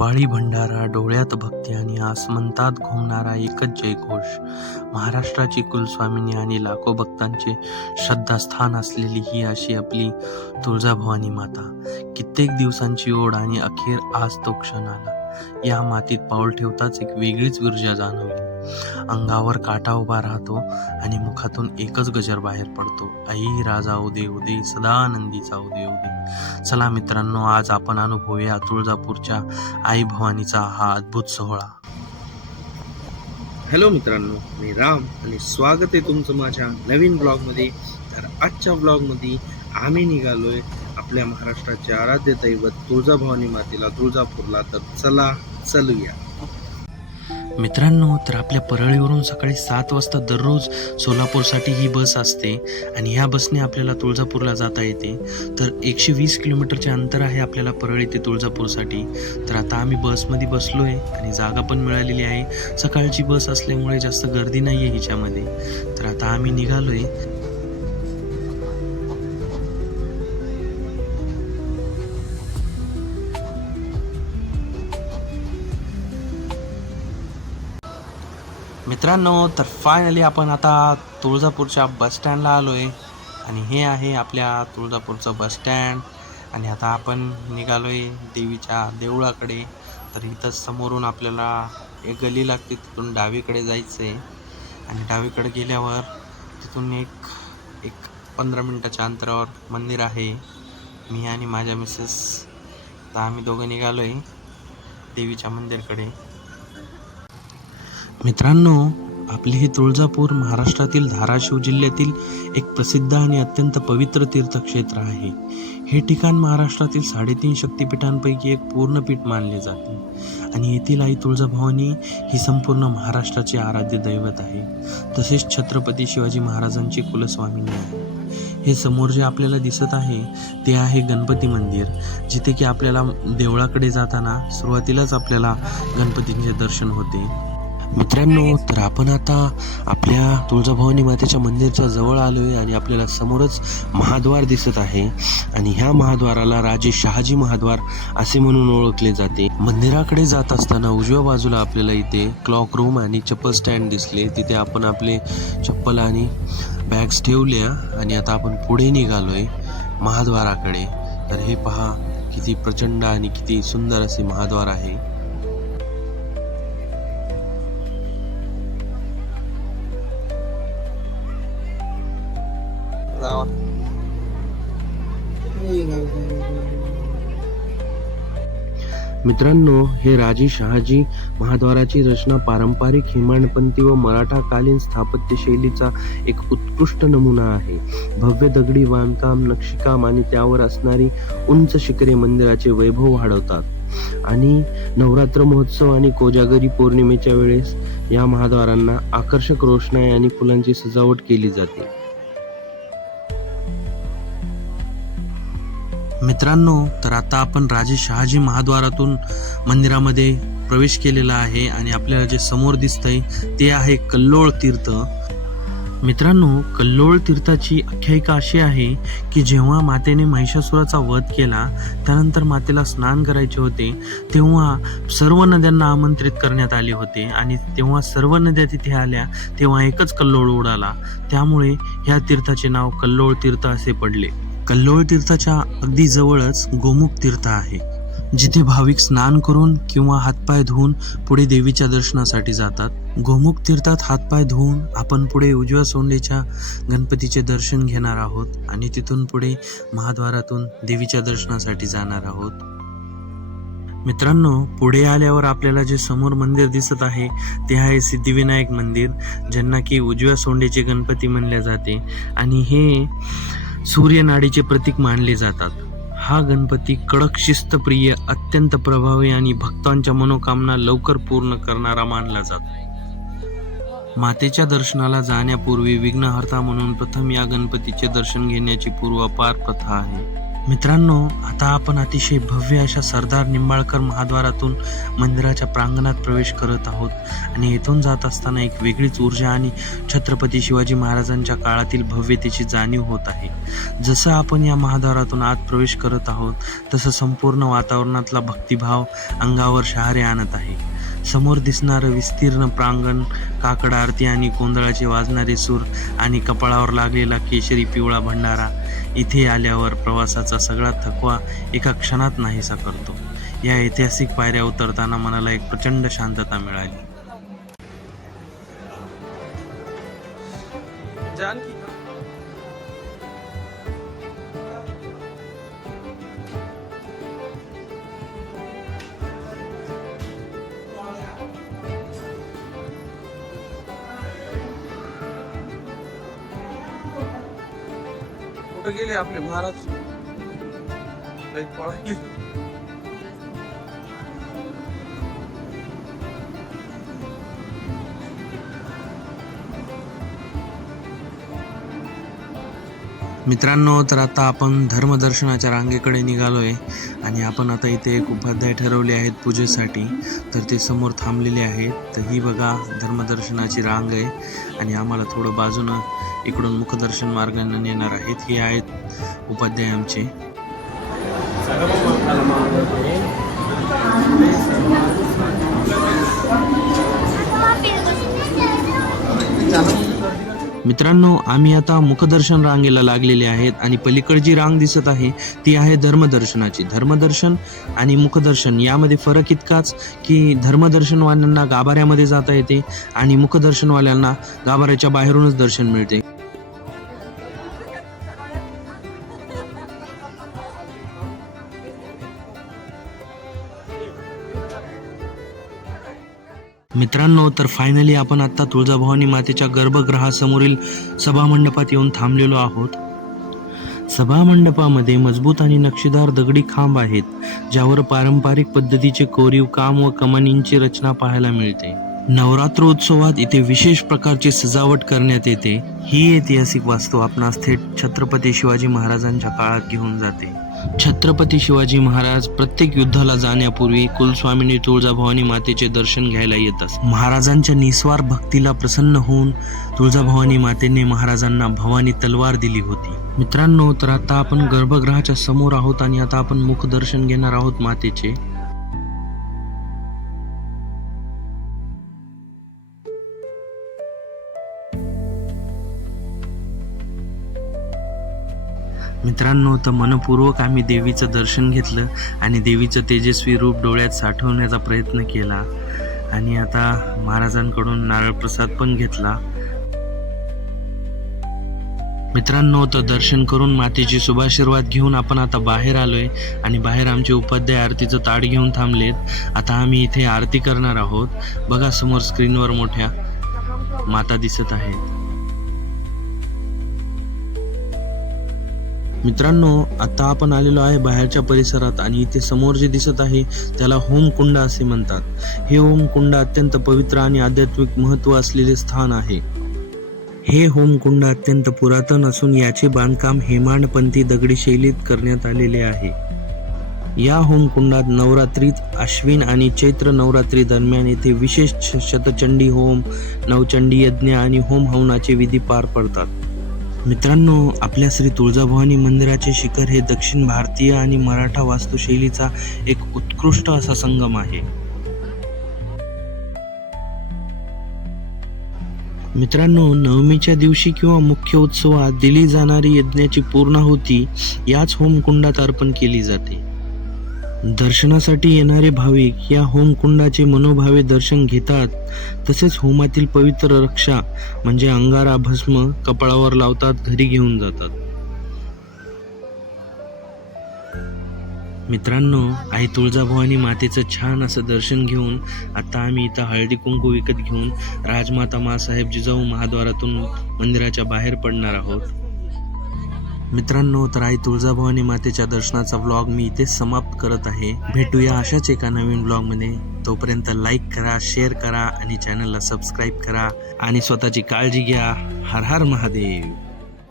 कपाळी भंडारा, डोळ्यात भक्ती आणि आसमंतात घुमणारा एकच जयघोष. महाराष्ट्राची कुलस्वामिनी आणि लाखो भक्तांचे श्रद्धास्थान असलेली ही अशी आपली तुळजाभवानी माता. कित्येक दिवसांची ओढ आणि अखेर आज तो क्षण आला. या मातीत पाऊल ठेवताच एक वेगळीच ऊर्जा जाणवली. अंगावर काटा उभा राहतो आणि मुखातून एकच गजर बाहेर पडतो, आई राजा उदे उदे, सदा आनंदीचा उदे उदे. चला मित्रांनो, आज आपण अनुभवूया तुळजापूरच्या आई भवानीचा हा अद्भुत सोहळा. हॅलो मित्रांनो, मी राम आणि स्वागत आहे तुमचं माझ्या नवीन ब्लॉगमध्ये. तर आजच्या ब्लॉगमध्ये आम्ही निघालोय आपल्या महाराष्ट्राचे आराध्य दैवत तुळजाभवानी मातेला तुळजापूरला. तर चला चलूया मित्रांनो. तर आपल्या परळीवरून सकाळी 7 वाजता दररोज सोलापूरसाठी ही बस असते आणि ह्या बसने आपल्याला तुळजापूरला जाता येते. तर 120 किलोमीटरचे अंतर आहे आपल्याला परळी ते तुळजापूरसाठी. तर आता आम्ही बसमध्ये बसलोय आणि जागा पण मिळालेली आहे. सकाळची बस असल्यामुळे जास्त गर्दी नाही आहे हिच्यामध्ये. तर आता आम्ही निघालोय. मित्रांनो, तर फायनली आपण आता तुळजापूरच्या बसस्टँडला आलो आहे आणि हे आहे आपल्या तुळजापूरचं बसस्टँड. आणि आता आपण निघालो आहे देवीच्या देवळाकडे. तर इथं समोरून आपल्याला एक गली लागते, तिथून डावीकडे जायचं आहे आणि डावीकडे गेल्यावर तिथून एक 15 मिनटाच्या अंतरावर मंदिर आहे. मी आणि माझ्या मिसेस आता आम्ही दोघं निघालो आहे देवीच्या मंदिरकडे. मित्रांनो, आपले हे तुळजापूर महाराष्ट्रातील धाराशिव जिल्ह्यातील एक प्रसिद्ध आणि अत्यंत पवित्र तीर्थक्षेत्र आहे. हे ठिकाण महाराष्ट्रातील 3.5 शक्तिपीठांपैकी एक पूर्ण पीठ मानले जाते आणि येथील आई तुळजाभवानी ही संपूर्ण महाराष्ट्राचे आराध्य दैवत आहे. तसेच छत्रपती शिवाजी महाराजांची कुलस्वामिनी आहे. हे समोर जे आपल्याला दिसत आहे ते आहे गणपती मंदिर, जिथे की आपल्याला देवळाकडे जाताना सुरुवातीलाच आपल्याला गणपतींचे दर्शन होते. मित्रांनो, तर आपण आता आपल्या तुळजाभवानी मातेच्या मंदिरच्या जवळ आलोय आणि आपल्याला समोरच महाद्वार दिसत आहे आणि ह्या महाद्वाराला राजे शहाजी महाद्वार असे म्हणून ओळखले जाते. मंदिराकडे जात असताना उजव्या बाजूला आपल्याला इथे क्लॉक रूम आणि चप्पल स्टँड दिसले. तिथे आपण आपले चप्पल आणि बॅग्स ठेवल्या आणि आता आपण पुढे निघालोय महाद्वाराकडे. तर हे पहा, किती प्रचंड आणि किती सुंदर असे महाद्वार आहे. मित्रांनो, हे राजे शहाजी महाद्वाराची रचना पारंपरिक हेमाडपंथी व मराठाकालीन स्थापत्य शैलीचा एक उत्कृष्ट नमुना आहे. भव्य दगडी बांधकाम, नक्षीकाम आणि त्यावर असणारी उंच शिखरे मंदिराचे वैभव वाढवतात आणि नवरात्र महोत्सव आणि कोजागरी पौर्णिमेच्या वेळेस या महाद्वारांना आकर्षक रोषणाई आणि फुलांची सजावट केली जाते. मित्रांनो, तर आता आपण राजे शहाजी महाद्वारातून मंदिरामध्ये प्रवेश केलेला आहे आणि आपल्याला जे समोर दिसतंय ते आहे कल्लोळ तीर्थ. मित्रांनो, कल्लोळ तीर्थाची आख्यायिका अशी आहे की जेव्हा मातेने महिषासुराचा वध केला त्यानंतर मातेला स्नान करायचे होते, तेव्हा सर्व नद्यांना आमंत्रित करण्यात आले होते आणि तेव्हा सर्व नद्या तिथे आल्या तेव्हा एकच कल्लोळ उडाला. त्यामुळे ह्या तीर्थाचे नाव कल्लोळ तीर्थ असे पडले. कल्लोळ तीर्थाच्या अगदी जवळच गोमुख तीर्थ आहे, जिथे भाविक स्नान करून किंवा हातपाय धुवून पुढे देवीच्या दर्शनासाठी जातात. गोमुख तीर्थात हातपाय धुवून आपण पुढे उजव्या सोंडेच्या गणपतीचे दर्शन घेणार आहोत आणि तिथून पुढे महाद्वारातून देवीच्या दर्शनासाठी जाणार आहोत. मित्रांनो, पुढे आल्यावर आपल्याला जे समोर मंदिर दिसत आहे ते आहे सिद्धिविनायक मंदिर, ज्यांना की उजव्या सोंडेचे गणपती म्हणले जाते आणि हे सूर्यनाडीचे प्रतीक मानले जातात. हा गणपती कडक शिस्तप्रिय, अत्यंत प्रभावी आणि भक्तांच्या मनोकामना लवकर पूर्ण करणारा मानला जातो. मातेच्या दर्शनाला जाण्यापूर्वी विघ्नहर्ता म्हणून प्रथम या गणपतीचे दर्शन घेण्याची पूर्वापार प्रथा आहे. मित्रांनो, आता आपण अतिशय भव्य अशा सरदार निंबाळकर महाद्वारातून मंदिराच्या प्रांगणात प्रवेश करत आहोत आणि येथून जात असताना एक वेगळीच ऊर्जा आणि छत्रपती शिवाजी महाराजांच्या काळातील भव्यतेची जाणीव होत आहे. जसं आपण या महाद्वारातून आत प्रवेश करत आहोत तसं संपूर्ण वातावरणातला भक्तिभाव अंगावर शहारे आणत आहे. समोर दिसणारं विस्तीर्ण प्रांगण, काकड आरती आणि गोंधळाचे वाजणारे सूर आणि कपाळावर लागलेला केशरी पिवळा भंडारा इथे आल्यावर प्रवासाचा सगळा थकवा एका क्षणात नाहीसा करतो. या ऐतिहासिक पायऱ्या उतरताना मनाला एक प्रचंड शांतता मिळाली. कुठे गेले आपले महाराज? मित्रांनो, तर आता आपण धर्मदर्शनाच्या रांगेकडे निघालोय आणि आपण आता इथे एक उपाध्याय ठरवले आहेत पूजेसाठी, तर ते समोर थांबलेले आहेत. तर ही बघा धर्मदर्शनाची रांग आहे आणि आम्हाला थोडं बाजूनं इकडून मुखदर्शन मार्गाने नेणार आहेत. हे आहेत उपाध्याय आमचे. मित्रांनो, आम्ही आता मुखदर्शन रांगेला लागलेले आहेत आणि पलीकडे जी रांग दिसत आहे ती आहे धर्मदर्शनाची. धर्मदर्शन आणि मुखदर्शन यामध्ये फरक इतकाच की धर्मदर्शनवाल्यांना गाभाऱ्यामध्ये जाता येते आणि मुखदर्शनवाल्यांना गाभाऱ्याच्या बाहेरूनच दर्शन मिळते. मित्रांनो, तर फायनली आपण आता तुळजाभवानी मातेच्या गर्भगृहासमोरील सभामंडपात येऊन थांबलेलो आहोत. सभामंडपामध्ये मजबूत आणि नक्षीदार दगडी खांब आहेत, ज्यावर पारंपरिक पद्धतीचे कोरीव काम व कमानींची रचना पाहायला मिळते. नवरात्रोत्सवात इथे विशेष प्रकारची सजावट करण्यात येते. ही ऐतिहासिक वास्तू आपणास थेट छत्रपती शिवाजी महाराजांच्या काळात घेऊन जाते. छत्रपती शिवाजी महाराज प्रत्येक युद्धाला जाण्यापूर्वी कुलस्वामिनी तुळजाभवानी मातेचे दर्शन घ्यायला येतात. महाराजांच्या निस्वार भक्तीला प्रसन्न होऊन तुळजाभवानी मातेने महाराजांना भवानी तलवार दिली होती. मित्रांनो, तर आता आपण गर्भगृहाच्या समोर आहोत आणि आता आपण मुखदर्शन घेणार आहोत मातेचे. मित्रांनो, तर मनपूर्वक आम्ही देवीचं दर्शन घेतलं आणि देवीचं तेजस्वी रूप डोळ्यात साठवण्याचा प्रयत्न केला आणि आता महाराजांकडून नारळ प्रसाद पण घेतला. मित्रांनो, तर दर्शन करून मातेची शुभाशीर्वाद घेऊन आपण आता बाहेर आलोय आणि बाहेर आमचे उपाध्याय आरतीचं ताट घेऊन थांबलेत. आता आम्ही इथे आरती करणार आहोत. बघा समोर स्क्रीनवर मोठ्या माता दिसत आहेत. मित्रांनो, आता आपण आलेलो आहे बाहेरच्या परिसरात आणि इथे समोर जे दिसत आहे त्याला होमकुंड असे म्हणतात. हे होमकुंड अत्यंत पवित्र आणि आध्यात्मिक महत्त्व असलेले स्थान आहे. हे होमकुंड अत्यंत पुरातन असून याचे बांधकाम हेमाडपंथी दगडी शैलीत करण्यात आलेले आहे. या होमकुंडात नवरात्रीत अश्विन आणि चैत्र नवरात्री दरम्यान येथे विशेष शतचंडी होम, नवचंडी यज्ञ आणि होम हवनाचे विधी पार पडतात. मित्रांनो, आपल्या श्री तुळजाभवानी मंदिराचे शिखर हे दक्षिण भारतीय आणि मराठा वास्तुशैलीचा एक उत्कृष्ट असा संगम आहे. मित्रांनो, नवमीच्या दिवशी किंवा मुख्य उत्सवात दिली जाणारी यज्ञाची पूर्णाहुती याच होमकुंडात अर्पण केली जाते. दर्शनासाठी येणारे भाविक या होमकुंडाचे मनोभावे दर्शन घेतात. तसेच होमातील पवित्र रक्षा म्हणजे अंगारा भस्म कपाळावर लावतात, घरी घेऊन जातात. मित्रांनो, आई तुळजाभवानी मातेचं छान असं दर्शन घेऊन आता आम्ही इथं हळदी कुंकू विकत घेऊन राजमाता माँसाहेब जिजाऊ महाद्वारातून मंदिराच्या बाहेर पडणार आहोत. मित्रांनो, तर आई तुळजाभवानी मातेच्या दर्शनाचा व्लॉग मी इथेच समाप्त करत आहे. भेटूया अशाच एका नवीन व्लॉगमध्ये. तोपर्यंत लाईक करा, शेअर करा आणि चॅनलला सबस्क्राईब करा आणि स्वतःची काळजी घ्या. हर हर महादेव.